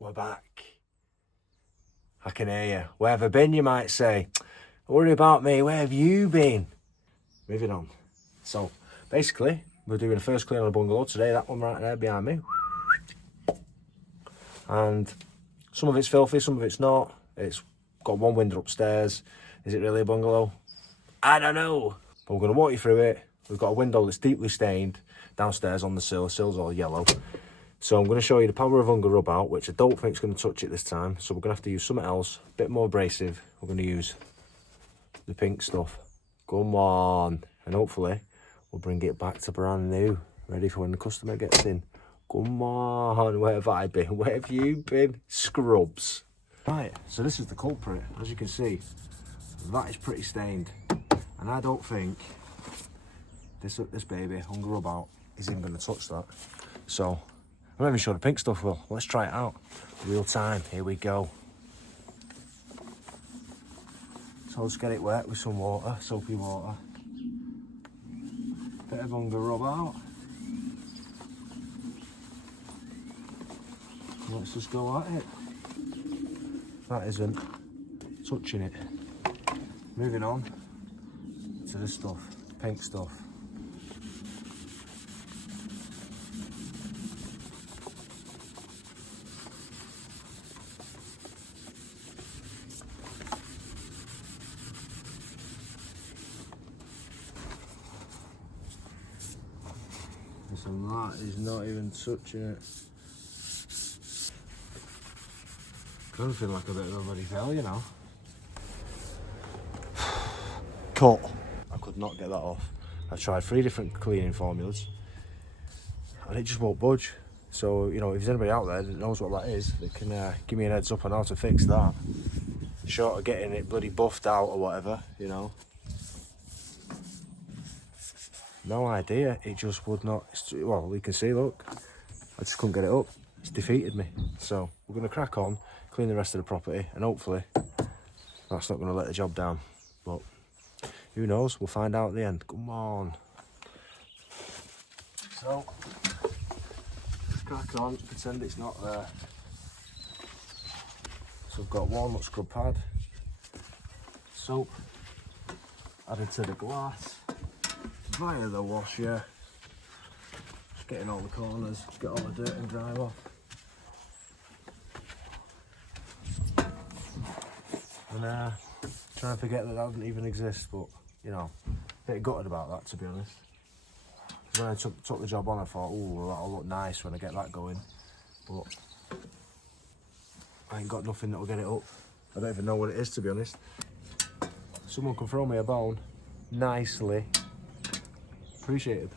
we're back. I can hear you. Where have I been, you might say? Don't worry about me, where have you been? Moving on. So, basically, we're doing a first clean on the bungalow today. That one right there behind me. And some of it's filthy, some of it's not. It's got one window upstairs. Is it really a bungalow? I don't know. But we're going to walk you through it. We've got a window that's deeply stained downstairs on the sill. The sill's all yellow. So I'm going to show you the power of Hunger Rub Out, which I don't think is going to touch it this time. So we're going to have to use something else, a bit more abrasive. We're going to use the pink stuff. Come on. And hopefully we'll bring it back to brand new, ready for when the customer gets in. Come on, where have I been? Where have you been? Scrubs. Right, so this is the culprit. As you can see, that is pretty stained. And I don't think this baby, Hunger Rub Out, is even going to touch that. So, I'm not even sure the pink stuff will. Let's try it out. Real time, here we go. So let's get it wet with some water, soapy water. Bit of Hunger Rub Out. Let's just go at it. That isn't touching it. Moving on to this stuff, pink stuff. And that is not even touching it. Doesn't feel like a bit of a bloody fell, you know. Cut. I could not get that off. I tried 3 different cleaning formulas and it just won't budge. So, you know, if there's anybody out there that knows what that is, they can give me a heads up on how to fix that. Short of getting it bloody buffed out or whatever, you know. No idea, it just would not. Well, you can see, look, I just couldn't get it up. It's defeated me. So we're going to crack on, clean the rest of the property, and hopefully that's not going to let the job down. But who knows, we'll find out at the end. Come on. So let's crack on, pretend it's not there. So I've got walnut scrub pad, soap added to the glass via the washer. Just getting all the corners, get all the dirt and grime off. And trying to forget that doesn't even exist, but you know, a bit gutted about that, to be honest. When I took the job on, I thought, oh, that'll look nice when I get that going, but I ain't got nothing that'll get it up. I don't even know what it is, to be honest. Someone can throw me a bone nicely. Appreciated.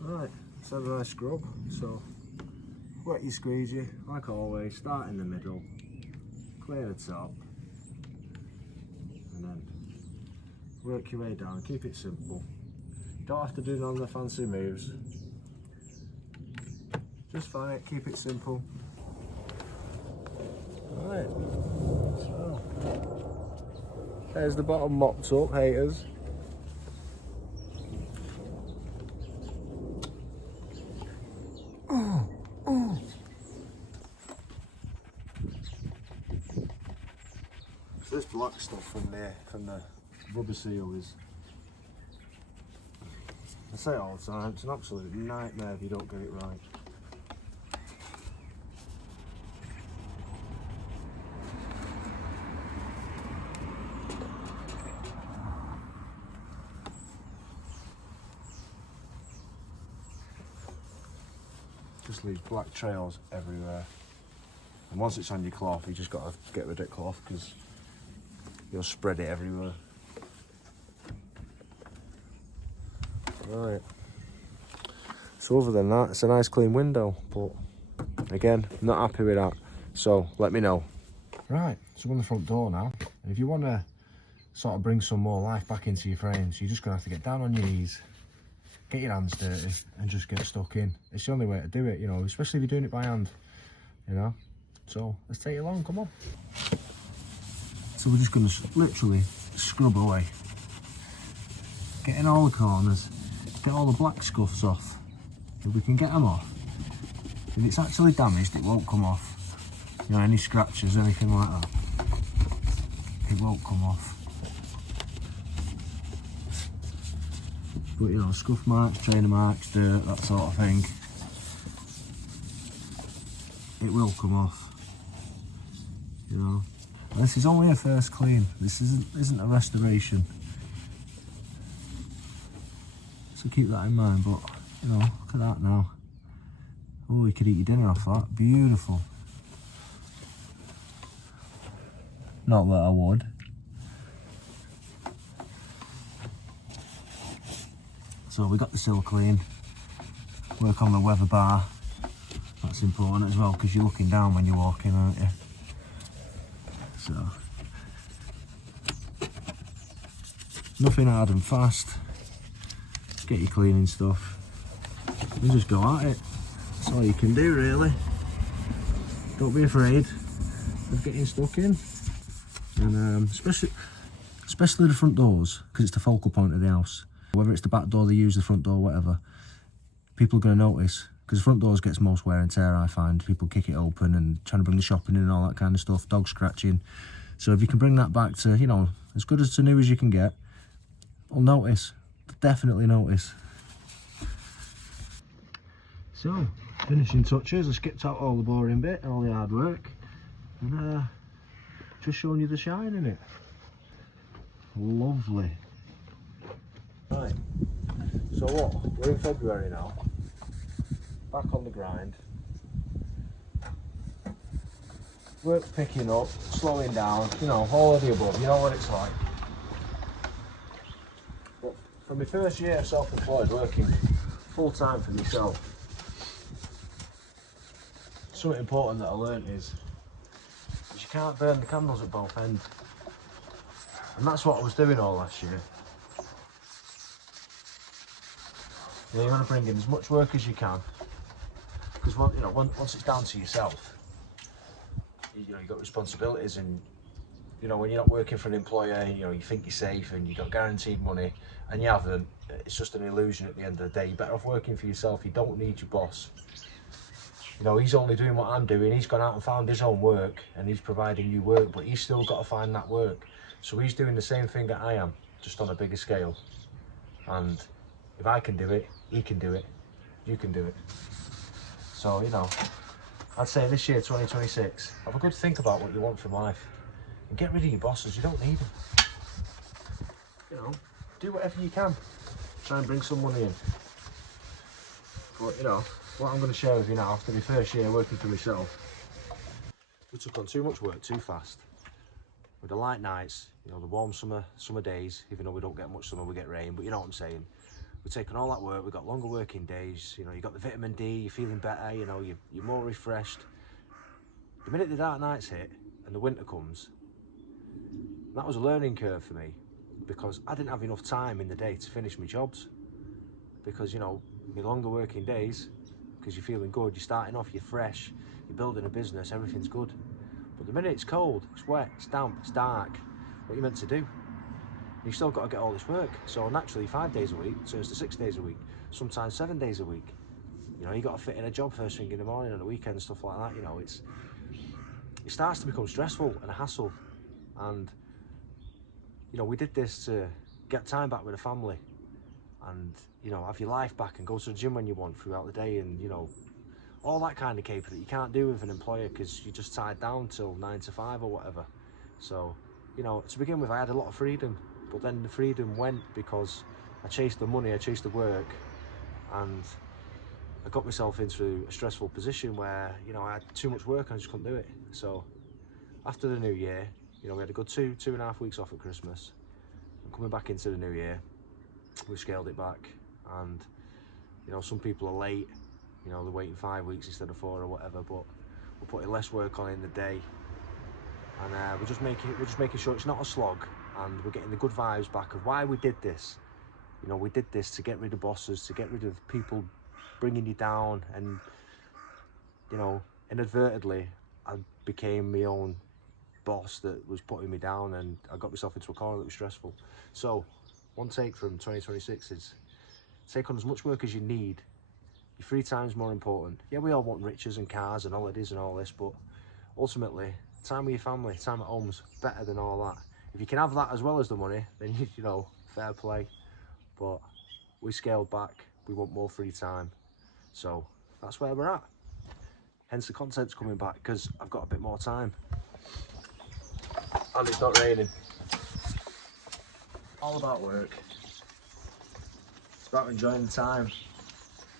Right, let's have a nice scrub. So, wet your squeegee, like always, start in the middle, clear the top, and then work your way down, keep it simple. Don't have to do none of the fancy moves. Just find it, keep it simple. Right, so there's the bottom mopped up, haters. So this black stuff from the rubber seal is, I say it all the time, it's an absolute nightmare if you don't get it right. Just leaves black trails everywhere. And once it's on your cloth, you just got to get rid of the cloth because you'll spread it everywhere. Right. So other than that, it's a nice clean window, but again, not happy with that. So let me know. Right, so we're on the front door now. And if you want to sort of bring some more life back into your frames, you're just going to have to get down on your knees, get your hands dirty and just get stuck in. It's the only way to do it, you know, especially if you're doing it by hand, you know. So let's take it along, come on. So we're just going to literally scrub away, getting all the corners, get all the black scuffs off. If we can get them off, if it's actually damaged, it won't come off. You know, any scratches, anything like that, it won't come off. But you know, scuff marks, trainer marks, dirt, that sort of thing, it will come off. You know, and this is only a first clean. This isn't a restoration. So keep that in mind. But you know, look at that now. Oh, you could eat your dinner off that. Beautiful. Not that I would. So we got the sill clean. Work on the weather bar. That's important as well because you're looking down when you're walking, aren't you? So nothing hard and fast. Get your cleaning stuff and just go at it. That's all you can do, really. Don't be afraid of getting stuck in, and especially the front doors, because it's the focal point of the house. Whether it's the back door they use, the front door, whatever, people are going to notice, because the front doors gets most wear and tear. I find people kick it open and trying to bring the shopping in and all that kind of stuff, dog scratching. So if you can bring that back to, you know, as good as to new as you can get, they'll notice. They'll definitely notice. So, finishing touches. I skipped out all the boring bit, all the hard work, and just showing you the shine in it. Lovely. Right, so what? We're in February now. Back on the grind. Work's picking up, slowing down, you know, all of the above, you know what it's like. But for my first year of self-employed, working full-time for myself, something important that I learnt is you can't burn the candles at both ends. And that's what I was doing all last year. You know, you want to bring in as much work as you can, because you know, once it's down to yourself, you know, you've got responsibilities, and you know, when you're not working for an employer, you know, you think you're safe and you've got guaranteed money, and you haven't. It's just an illusion at the end of the day. You're better off working for yourself. You don't need your boss. You know, he's only doing what I'm doing. He's gone out and found his own work, and he's providing you work, but he's still got to find that work. So he's doing the same thing that I am, just on a bigger scale. And if I can do it, he can do it, you can do it. So, you know, I'd say this year, 2026, have a good think about what you want from life. And get rid of your bosses, you don't need them. You know, do whatever you can. Try and bring some money in. But, you know, what I'm going to share with you now, after my first year working for myself, we took on too much work too fast. With the light nights, you know, the warm summer days, even though we don't get much summer, we get rain, but you know what I'm saying. We're taking all that work, we've got longer working days, you know, you got the vitamin D, you're feeling better, you know, you're more refreshed. The minute the dark nights hit and the winter comes, that was a learning curve for me, because I didn't have enough time in the day to finish my jobs. Because, you know, my longer working days, because you're feeling good, you're starting off, you're fresh, you're building a business, everything's good. But the minute it's cold, it's wet, it's damp, it's dark, what are you meant to do? You've still got to get all this work. So naturally 5 days a week turns to 6 days a week, sometimes 7 days a week. You know, you got to fit in a job first thing in the morning and the weekend, stuff like that. You know, it starts to become stressful and a hassle. And you know, we did this to get time back with the family, and you know, have your life back and go to the gym when you want throughout the day, and you know, all that kind of caper that you can't do with an employer because you're just tied down till 9 to 5 or whatever. So, you know, to begin with, I had a lot of freedom, but then the freedom went because I chased the money, I chased the work, and I got myself into a stressful position where, you know, I had too much work and I just couldn't do it. So after the new year, you know, we had a good two and a half weeks off at Christmas, and coming back into the new year, we scaled it back. And you know, some people are late, you know, they're waiting 5 weeks instead of 4 or whatever, but we're putting less work on in the day, and we're just making sure it's not a slog, and we're getting the good vibes back of why we did this. You know, we did this to get rid of bosses, to get rid of people bringing you down, and you know, inadvertently I became my own boss that was putting me down, and I got myself into a corner that was stressful. So one take from 2026 is take on as much work as you need. Your free time's more important. Yeah, we all want riches and cars and holidays and all this, but ultimately, time with your family, time at home's better than all that. If you can have that as well as the money, then you know, fair play. But we scaled back. We want more free time. So that's where we're at. Hence the content's coming back, because I've got a bit more time. And it's not raining. All about work. It's about enjoying the time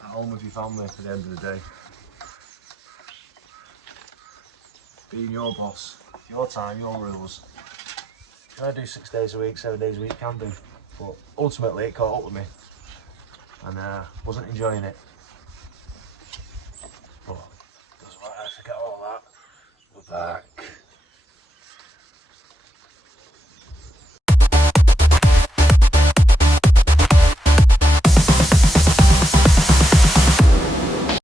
at home with your family at the end of the day. Being your boss, your time, your rules. Can I do 6 days a week, 7 days a week? Can do. But ultimately it caught up with me, and wasn't enjoying it.